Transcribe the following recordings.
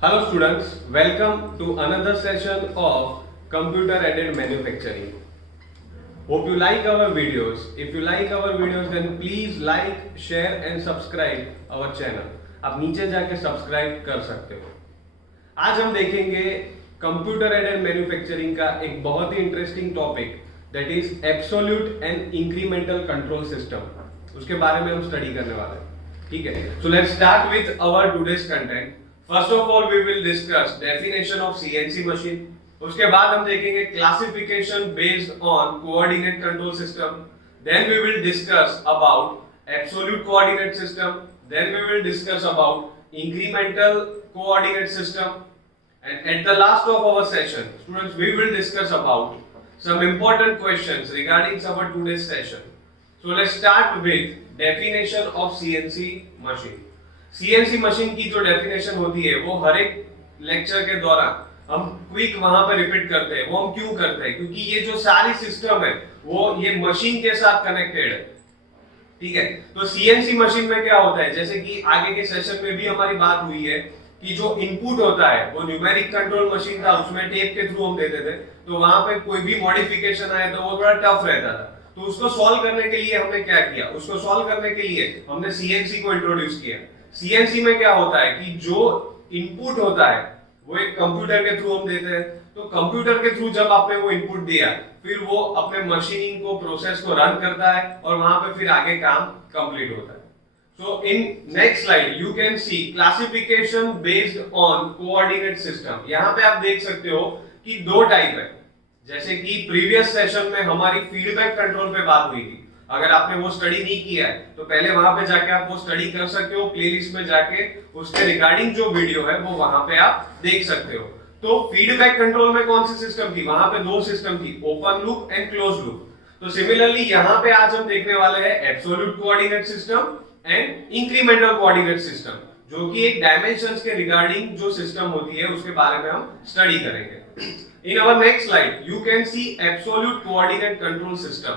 Hello students, welcome to another session of computer aided manufacturing. Hope you like our videos. If you like our videos then please like, share and subscribe our channel. आप नीचे जाके subscribe कर सकते हो। आज हम देखेंगे computer aided manufacturing का एक बहुत ही interesting topic that is absolute and incremental control system. उसके बारे में हम स्टडी करने वाले हैं। ठीक है, so let's start with our today's content. First of all we will discuss definition of CNC machine. उसके बाद हम देखेंगे classification based on coordinate control system. Then we will discuss about absolute coordinate system. Then we will discuss about incremental coordinate system. And at the last of our session, students, we will discuss about some important questions regarding our today's session. So let's start with definition of CNC machine. CNC machine की जो definition होती है वो हर एक lecture के दौरान हम quick वहां पर रिपीट करते हैं। वो हम क्यों करते हैं? क्योंकि ये जो सारी सिस्टम है वो ये मशीन के साथ कनेक्टेड है। ठीक है, तो सीएनसी मशीन में क्या होता है, जैसे कि आगे के सेशन में भी हमारी बात हुई है कि जो इनपुट होता है वो न्यूमेरिक कंट्रोल मशीन था, उसमें टेप के थ्रू हम देते थे, तो वहां पे कोई भी मॉडिफिकेशन आए तो वो थोड़ा टफ रहता था। तो उसको सॉल्व करने के लिए हमने क्या किया, उसको सॉल्व करने के लिए हमने सीएनसी को इंट्रोड्यूस किया। सीएनसी में क्या होता है कि जो इनपुट होता है वो एक कंप्यूटर के थ्रू हम देते हैं। तो कंप्यूटर के थ्रू जब आपने वो इनपुट दिया फिर वो अपने मशीनिंग को प्रोसेस को रन करता है और वहां पे फिर आगे काम कंप्लीट होता है। So in next slide you can see classification based on coordinate system। यहाँ पे आप देख सकते हो कि दो टाइप है। जैसे कि प्रीवियस सेशन में हमारी फीडबैक कंट्रोल पे बात हुई थी। अगर आपने वो स्टडी नहीं किया है तो पहले वहां पे जाके आप वो स्टडी कर सकते हो, प्लेलिस्ट में जाके उसके रिगार्डिंग जो वीडियो है वो वहां पे आप देख सकते हो। तो फीडबैक कंट्रोल में कौन सी सिस्टम थी, वहां पे दो सिस्टम थी, open loop and close loop. तो सिमिलरली यहाँ पे आज हम देखने वाले हैं absolute coordinate system and incremental coordinate system, जो कि एक डायमेंशंस के रिगार्डिंग जो सिस्टम होती है उसके बारे में हम स्टडी करेंगे। In our next slide you can see absolute coordinate control system.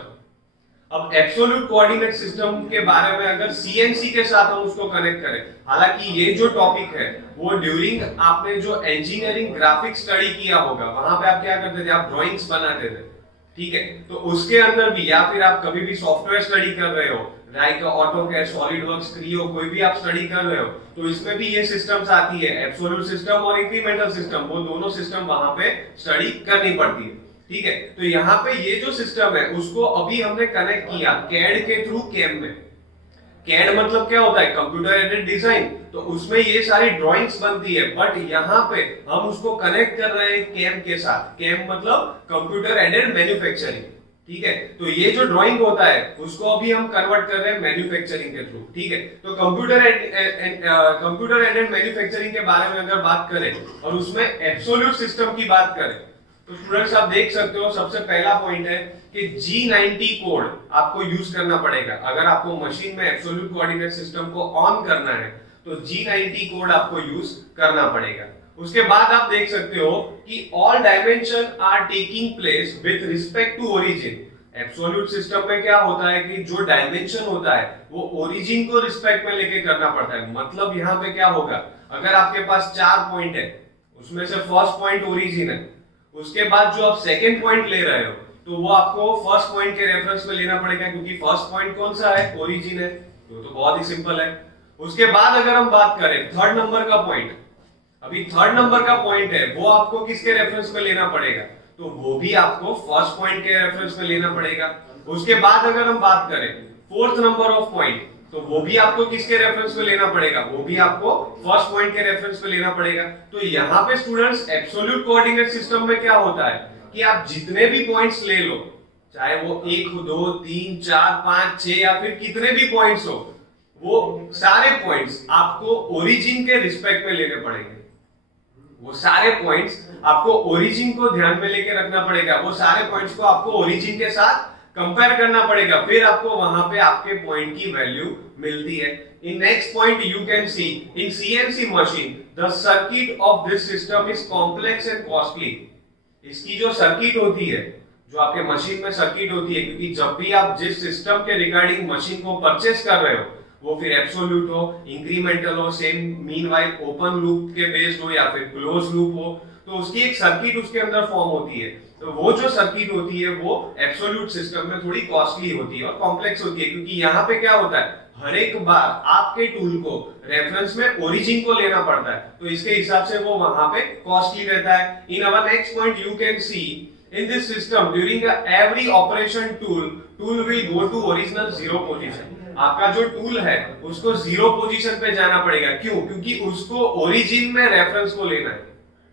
अब एब्सोल्यूट कोऑर्डिनेट सिस्टम के बारे में अगर सीएनसी के साथ हम उसको कनेक्ट करें, हालांकि ये जो टॉपिक है वो ड्यूरिंग आपने जो इंजीनियरिंग ग्राफिक स्टडी किया होगा वहां पे आप क्या करते थे, आप ड्राइंग्स बनाते थे। ठीक है, तो उसके अंदर भी या फिर आप कभी भी सॉफ्टवेयर स्टडी कर रहे हो लाइक ऑटोकैड, सॉलिडवर्क्स, क्रियो, कोई भी आप स्टडी कर रहे हो तो इसमें भी ये सिस्टम्स आती है, एब्सोल्यूट सिस्टम और इंक्रीमेंटल सिस्टम। वो दोनों सिस्टम वहां पे स्टडी करनी पड़ती है। ठीक है, तो यहाँ पे ये जो सिस्टम है उसको अभी हमने कनेक्ट किया कैड के थ्रू कैम में। कैड मतलब क्या होता है, कंप्यूटर एडेड डिजाइन। तो उसमें ये सारी ड्राइंग्स बनती है, बट यहाँ पे हम उसको कनेक्ट कर रहे हैं कैम के साथ। कैम मतलब कंप्यूटर एडेड मैन्युफैक्चरिंग। ठीक है, तो ये जो ड्राइंग होता है उसको अभी हम कन्वर्ट कर रहे हैं मैन्युफैक्चरिंग के थ्रू। ठीक है, तो कंप्यूटर एडेड मैन्युफैक्चरिंग के बारे में अगर बात करें और उसमें एब्सोल्यूट सिस्टम की बात करें तो स्टूडेंट्स आप देख सकते हो सबसे पहला पॉइंट है कि G90 कोड आपको यूज करना पड़ेगा। अगर आपको मशीन में एब्सोल्यूट कोऑर्डिनेट सिस्टम को ऑन करना है तो G90 कोड आपको यूज करना पड़ेगा। उसके बाद आप देख सकते हो कि all dimension are taking place with respect to origin. Absolute system में क्या होता है कि जो डायमेंशन होता है वो ओरिजिन को रिस्पेक्ट में लेके करना पड़ता है। मतलब यहाँ पे क्या होगा, अगर आपके पास 4 पॉइंट है उसमें से फर्स्ट पॉइंट ओरिजिन है, उसके बाद जो आप सेकेंड पॉइंट ले रहे हो तो वो आपको फर्स्ट पॉइंट के रेफरेंस में लेना पड़ेगा, क्योंकि फर्स्ट पॉइंट कौन सा है, ओरिजिन है। तो बहुत ही सिंपल है। उसके बाद अगर हम बात करें थर्ड नंबर का पॉइंट, अभी थर्ड नंबर का पॉइंट है वो आपको किसके रेफरेंस में लेना पड़ेगा, तो वो भी आपको फर्स्ट पॉइंट के रेफरेंस में लेना पड़ेगा। उसके बाद अगर हम बात करें फोर्थ नंबर ऑफ पॉइंट तो वो भी आपको किसके रेफरेंस में लेना पड़ेगा, वो भी आपको फर्स्ट पॉइंट के रेफरेंस में लेना पड़ेगा। तो यहाँ पे स्टूडेंट्स एब्सोल्यूट कोऑर्डिनेट सिस्टम में क्या होता है कि आप जितने भी पॉइंट्स ले लो, चाहे वो 1 2 3 4 5 6 या फिर कितने भी पॉइंट्स हो, वो सारे पॉइंट्स आपको ओरिजिन के रिस्पेक्ट में लेने पड़ेंगे। वो सारे पॉइंट्स आपको ओरिजिन को ध्यान में लेके रखना पड़ेगा। वो सारे पॉइंट्स को आपको ओरिजिन के साथ कंपेयर करना पड़ेगा, फिर आपको वहां पे आपके पॉइंट की वैल्यू मिलती है। In next point you can C in CNC machine the circuit of this system is complex and costly. इसकी जो सर्किट होती है, जो आपके मशीन में सर्किट होती है, क्योंकि जब भी आप जिस सिस्टम के रिगार्डिंग मशीन को परचेस कर रहे हो वो फिर एब्सोल्यूट हो, इंक्रीमेंटल हो, सेम मीनवाइल ओपन लूप के बेस्ड हो या फिर क्लोज लूप हो, तो उसकी एक सर्किट उसके अंदर फॉर्म होती है। तो वो जो सर्किट होती है वो एब्सोल्यूट सिस्टम में थोड़ी कॉस्टली होती है और कॉम्प्लेक्स होती है, क्योंकि यहाँ पे क्या होता है, हर एक बार आपके टूल को रेफरेंस में ओरिजिन को लेना पड़ता है, तो इसके हिसाब से वो वहां पे कॉस्टली रहता है। In our next point you can see in this system during every operation tool will go to original zero position। आपका जो टूल है उसको जीरो पोजीशन पे जाना पड़ेगा, क्यों? क्योंकि उसको ओरिजिन में रेफरेंस को लेना है,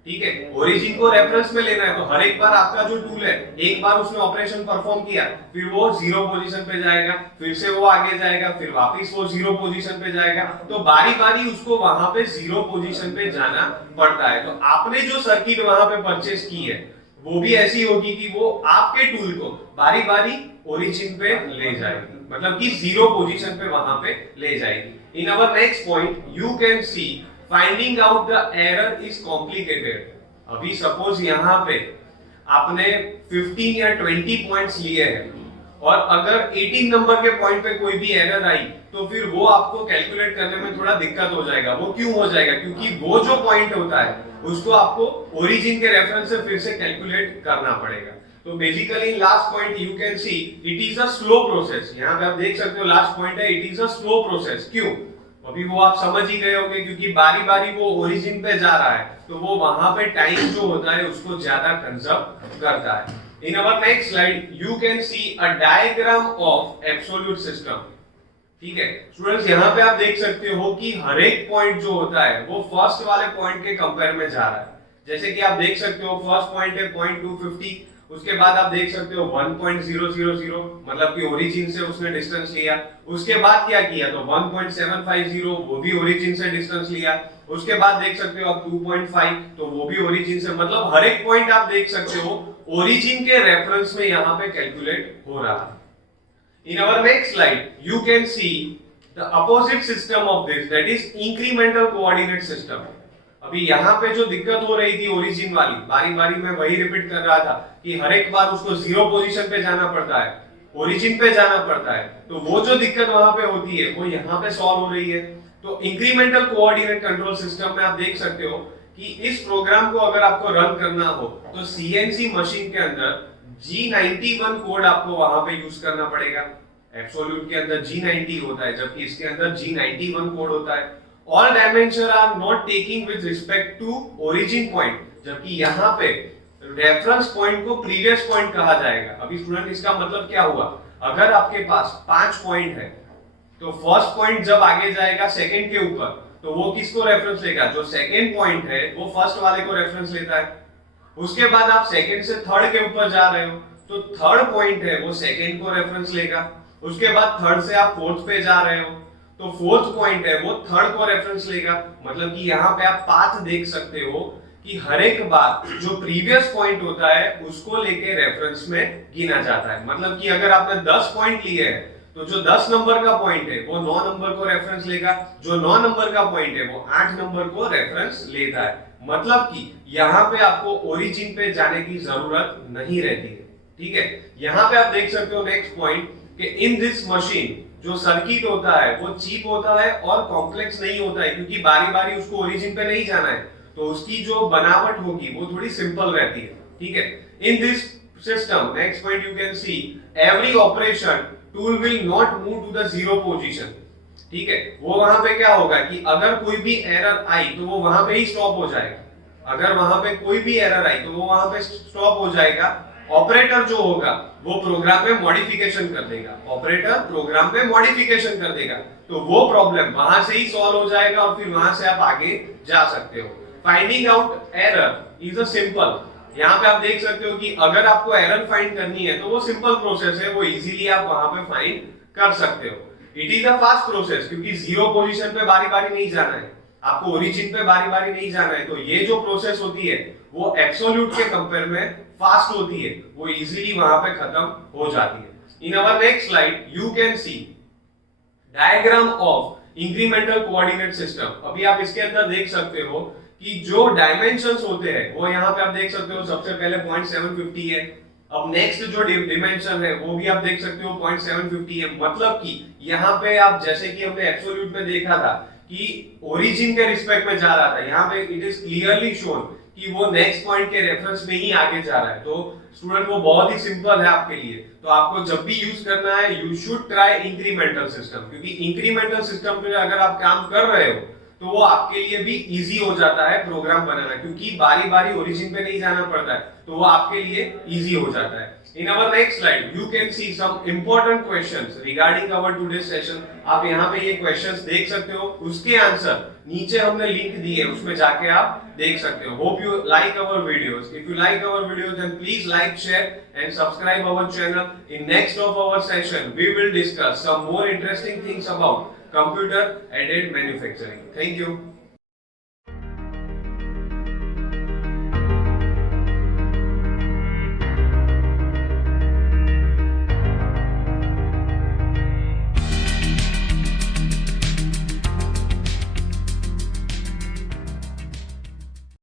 ठीक है, ओरिजिन को रेफरेंस में लेना है। तो हर एक बार आपका जो टूल है, एक बार उसने ऑपरेशन परफॉर्म किया, फिर वो जीरो पोजीशन पे जाएगा, फिर से वो आगे जाएगा, फिर वापस वो जीरो पोजीशन पे जाएगा, तो बारी बारी उसको वहां पे जीरो पोजीशन पे जाना पड़ता है। तो आपने जो सर्किट वहां पे परचेस की है वो भी ऐसी होगी कि वो आपके टूल को बारी बारी ओरिजिन पे ले जाएगी, मतलब कि जीरो पोजीशन पे वहां पे ले जाएगी। In our next point you can see finding out the error is complicated. अभी सपोज यहाँ पे आपने 15 या 20 पॉइंट्स लिए हैं और अगर 18 नंबर के पॉइंट पे कोई भी एरर आई तो फिर वो आपको कैलकुलेट करने में थोड़ा दिक्कत हो जाएगा। वो क्यों हो जाएगा? क्योंकि वो जो पॉइंट होता है उसको आपको ओरिजिन के रेफरेंस से फिर से कैलकुलेट करना पड़ेगा। तो basically last point you can see it is a slow process. यहाँ पे आप देख सकते हो लास्ट पॉइंट है, it is a slow process. क्यों? अभी वो आप समझ ही गए होंगे, क्योंकि बारी बारी वो ओरिजिन पे जा रहा है तो वो वहां पे टाइम जो होता है उसको ज्यादा कंजर्व करता है। In our next slide you can see a diagram of absolute system. ठीक है स्टूडेंट्स, यहाँ पे आप देख सकते हो कि हर एक पॉइंट जो होता है वो फर्स्ट वाले पॉइंट के कंपेयर में जा रहा है। जैसे कि आप देख सकते हो फर्स्ट पॉइंट है 0.250, उसके बाद आप देख सकते हो 1.000, मतलब कि ओरिजिन से उसने डिस्टेंस लिया। उसके बाद क्या किया तो 1.750, वो भी ओरिजिन से डिस्टेंस लिया। उसके बाद देख सकते हो आप 2.5, तो वो भी ओरिजिन से, मतलब हर एक पॉइंट आप देख सकते हो ओरिजिन के रेफरेंस में यहाँ पे कैलकुलेट हो रहा है। In our next slide, you can see the opposite system of this, that is incremental coordinate system। अभी यहाँ पे जो दिक्कत हो रही थी ओरिजिन वाली, बारी बारी में वही रिपीट कर रहा था कि हर एक बार उसको जीरो पोजीशन पे जाना पड़ता है, ओरिजिन पे जाना पड़ता है, तो वो जो दिक्कत वहां पे होती है वो यहाँ पे सॉल्व हो रही है। तो इंक्रीमेंटल कोऑर्डिनेट कंट्रोल सिस्टम में आप देख सकते हो कि इस प्रोग्राम को अगर आपको रन करना हो तो सीएनसी मशीन के अंदर G91 कोड आपको वहां पे यूज करना पड़ेगा। एब्सोल्यूट के अंदर G90 होता है, जबकि इसके अंदर G91 कोड होता है। All dimension are not taking with respect to origin point, जबकि यहाँ पे रेफरेंस पॉइंट को प्रीवियस पॉइंट कहा जाएगा। अभी स्टूडेंट इसका मतलब क्या हुआ, अगर आपके पास 5 पॉइंट है तो फर्स्ट पॉइंट जब आगे जाएगा सेकंड के ऊपर तो वो किसको रेफरेंस लेगा, जो सेकंड पॉइंट है वो फर्स्ट वाले को रेफरेंस लेता है। उसके बाद आप सेकंड से थर्ड के ऊपर जा रहे हो तो थर्ड पॉइंट है वो सेकंड को रेफरेंस लेगा। उसके बाद थर्ड से आप फोर्थ पे जा रहे हो तो फोर्थ पॉइंट है वो थर्ड को रेफरेंस लेगा। मतलब कि यहाँ पे आप पाथ देख सकते हो कि हर एक बार जो प्रीवियस पॉइंट होता है उसको लेके रेफरेंस में गिना जाता है। मतलब कि अगर आपने 10 पॉइंट लिए हैं तो जो 10 नंबर का पॉइंट है वो 9 नंबर को रेफरेंस लेगा, जो 9 नंबर का पॉइंट है वो 8 नंबर को रेफरेंस लेता है। मतलब कि यहाँ पे आपको ओरिजिन पे जाने की जरूरत नहीं रहती है। ठीक है, यहाँ पे आप देख सकते हो नेक्स्ट पॉइंट कि इन दिस मशीन जो सर्किट होता है वो चीप होता है और कॉम्प्लेक्स नहीं होता है, क्योंकि बारी बारी उसको ओरिजिन पे नहीं जाना है तो उसकी जो बनावट होगी वो थोड़ी सिंपल रहती है। ठीक है, in this system next point you can see every operation tool will not move to the zero position. ठीक है, वो वहां पे क्या होगा कि अगर कोई भी एरर आई तो वो वहां पे ही स्टॉप हो जाएगा। अगर वहां पे कोई भी एरर आई तो वो वहां पे स्टॉप हो जाएगा। ऑपरेटर जो होगा वो प्रोग्राम में मॉडिफिकेशन कर देगा, ऑपरेटर प्रोग्राम में मॉडिफिकेशन कर देगा, तो वो प्रॉब्लम वहां से ही सॉल्व हो जाएगा और फिर वहां से आप आगे जा सकते हो। Finding out error is a simple, यहाँ पे आप देख सकते हो कि अगर आपको एरर फाइंड करनी है तो वो सिंपल प्रोसेस है, वो इजीली आप वहां पे फाइंड कर सकते हो। It is a fast process, क्योंकि जीरो पोजीशन पे बारी बारी नहीं जाना है, आपको ओरिजिन पे बारी बारी नहीं जाना है, तो ये जो प्रोसेस होती है वो एब्सोल्यूट के कंपेयर में फास्ट होती है, वो इजीली वहां पे खत्म हो जाती है। In our next slide you can see diagram of incremental coordinate system. अभी आप इसके अंदर देख सकते हो कि जो डायमेंशंस होते हैं वो यहाँ पे आप देख सकते हो, सबसे पहले 0.750 है, अब नेक्स्ट जो डिमेंशन है वो भी आप देख सकते हो 0.750 है, मतलब कि यहाँ पे आप जैसे कि हमने एब्सोल्यूट में देखा था कि ओरिजिन के रिस्पेक्ट में जा रहा था, यहाँ पे इट इज क्लियरली शोन कि वो नेक्स्ट पॉइंट के रेफरेंस में ही आगे जा रहा है। तो स्टूडेंट वो बहुत ही सिंपल है आपके लिए, तो आपको जब भी यूज करना है you should try incremental system, क्योंकि इंक्रीमेंटल सिस्टम पे अगर आप काम कर रहे हो तो वो आपके लिए भी इजी हो जाता है प्रोग्राम बनाना, क्योंकि बारी बारी ओरिजिन पे नहीं जाना पड़ता है, तो वो आपके लिए इजी हो जाता है। In our next slide you can see some important questions regarding our today session. आप यहाँ पे ये क्वेश्चंस देख सकते हो, उसके आंसर नीचे हमने लिंक दी है, उसमें जाके आप देख सकते हो। Hope you like our videos. If you like our videos then please like, share and subscribe our channel. In next of our session we will discuss some more interesting things about computer aided manufacturing. Thank you.